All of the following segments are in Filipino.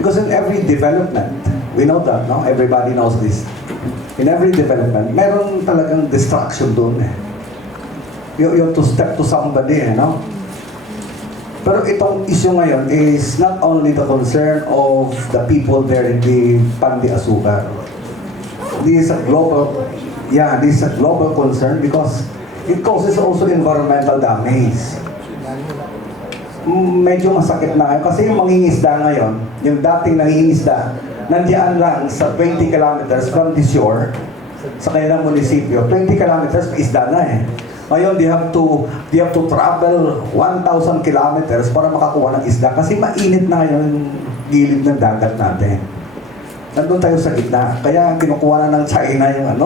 Because in every development, we know that, no? Everybody knows this. In every development, meron talagang distraction doon eh. You have to step to somebody, no? Pero itong issue ngayon is not only the concern of the people there in the Pandi Asucar. This is a global, this is a global concern because it causes also environmental damage. Medyo masakit na ngayon kasi yung mangingisda ngayon, yung dating nangingisda, nandiyan lang sa 20 kilometers from the shore sa kanilang munisipyo. 20 kilometers may isda na eh. Ngayon, they have to travel 1,000 kilometers para makakuha ng isda kasi mainit na ngayon yung gilid ng dagat natin. Nandun tayo sa gitna. Kaya kinukuha na ng China yung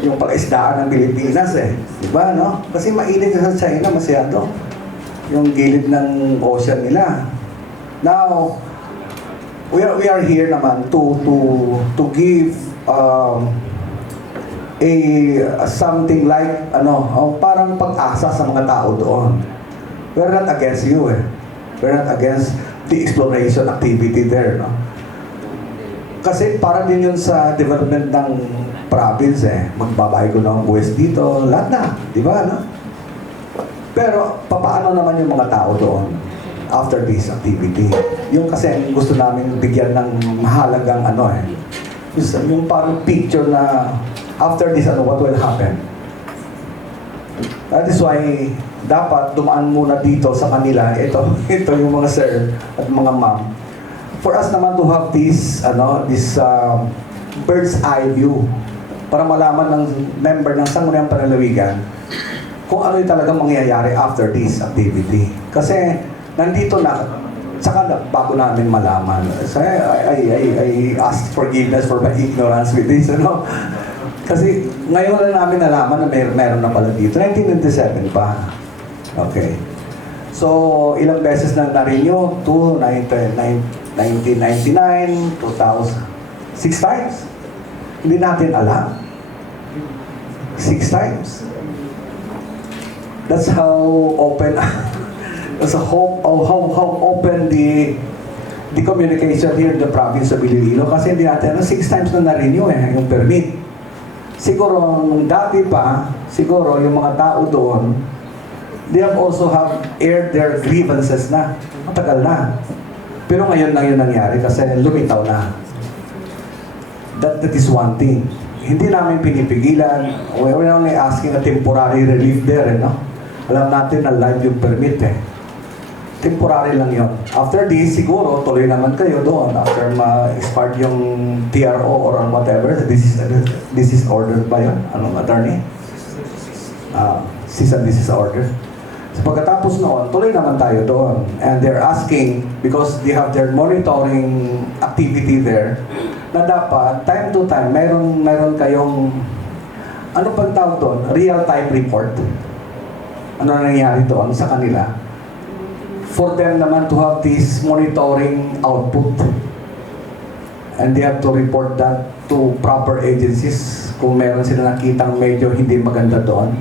yung pag-isdaan ng Pilipinas eh. Diba, no? Kasi mainit na sa China masyado. Yung gilid ng ocean nila. Now, we are here naman to give something like parang pag-asa sa mga tao doon. We're not against you eh. We're not against the exploration activity there, no? Kasi para din yun sa development ng province eh. Magbabayad ko ng buwis dito, lahat na, di ba, no? Pero papaano naman yung mga tao doon after this activity? Yung kasi gusto namin bigyan ng mahalagang yung parang picture na after this, what will happen? That is why dapat dumaan muna dito sa kanila. Ito yung mga sir at mga ma'am. For us naman to have this bird's eye view para malaman ng member ng Sangguniang Panlalawigan kung ano yung talagang mangyayari after this activity. Kasi nandito na, saka bago namin malaman. So I ask forgiveness for my ignorance with this, Kasi ngayon lang namin nalaman na meron na pala dito. 1997 pa. Okay. So, ilang beses na na-renew? 1999, 2000. 6 times. Hindi natin alam. 6 times. That's how open that's how open the communication here in the province of Iloilo. Kasi hindi natin 6 times na na-renew yung permit. Siguro, nung dati pa, siguro yung mga tao doon, they have also aired their grievances na. Matagal na. Pero ngayon lang yun nangyari kasi lumitaw na. That is one thing. Hindi namin pinipigilan. We're only asking a temporary relief there, no? Alam natin na live yung permit eh. Temporary lang yun. After this, siguro, tuloy naman kayo doon. After ma-expire yung TRO or whatever, this is ordered ba yun? Anong attorney? Cease and desist order. So pagkatapos noon, tuloy naman tayo doon. And they're asking, because they have their monitoring activity there, na dapat, time to time, meron kayong, ano pang tawag doon? Real-time report. Ano nangyayari doon sa kanila? For them naman to have this monitoring output. And they have to report that to proper agencies kung meron sila nakitang medyo hindi maganda doon.